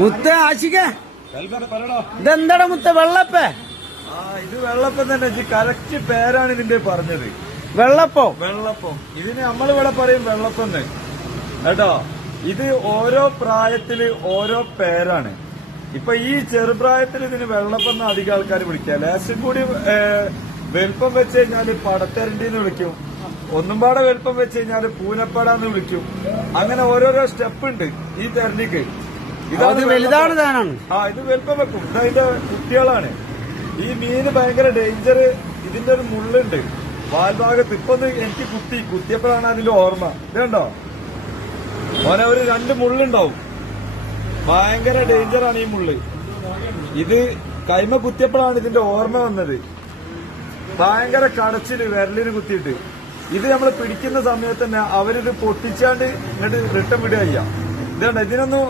മുത്ത ആശിക ഇതെന്താടാ മുത്ത വെള്ളപ്പേ? ഇത് വെള്ളപ്പം തന്നെ. കറക്റ്റ് പേരാണ് ഇതിന്റെ പറഞ്ഞത്. വെള്ളപ്പോ? വെള്ളപ്പം. ഇതിന് നമ്മളിവിടെ പറയും വെള്ളപ്പം കേട്ടോ. ഇത് ഓരോ പ്രായത്തില് ഓരോ പേരാണ്. ഇപ്പൊ ഈ ചെറുപ്രായത്തിൽ ഇതിന് വെള്ളപ്പം എന്ന് അധികം ആൾക്കാർ വിളിക്കുക. ലേശം കൂടി വലുപ്പം വെച്ച് കഴിഞ്ഞാല് പടത്തരണ്ടിന്ന് വിളിക്കും. ഒന്നും പാടെ വലുപ്പം വെച്ച് കഴിഞ്ഞാല് പൂനപ്പടാന്ന് വിളിക്കും. അങ്ങനെ ഓരോരോ സ്റ്റെപ്പ് ഉണ്ട് ഈ തെരണ്ടിക്ക്. ഇത് വലുതാണ് താനാണ്. ഇത് വലുപ്പം വെക്കും. ഇതതിന്റെ കുട്ടികളാണ്. ഈ മീന് ഭയങ്കര ഡേഞ്ചർ. ഇതിന്റെ ഒരു മുള്ളുണ്ട് വാൽഭാഗത്ത്. ഇപ്പൊ എനിക്ക് കുത്തിയപ്പോഴാണ് അതിന്റെ ഓർമ്മ. ഇതുണ്ടോ മോനെ, ഒരു 2 മുള്ളുണ്ടാവും. ഭയങ്കര ഡേഞ്ചറാണ് ഈ മുള്ള്. ഇത് കൈമ കുത്തിയപ്പോഴാണ് ഇതിന്റെ ഓർമ്മ വന്നത്. ഭയങ്കര കടച്ചില് വിരലിന് കുത്തിയിട്ട്. ഇത് നമ്മൾ പിടിക്കുന്ന സമയത്ത് തന്നെ അവരിത് പൊട്ടിച്ചാണ്ട് ഇങ്ങോട്ട് റിട്ടേൺ വിടുക ചെയ്യാം. ഇതുണ്ട്. ഇതിനൊന്നും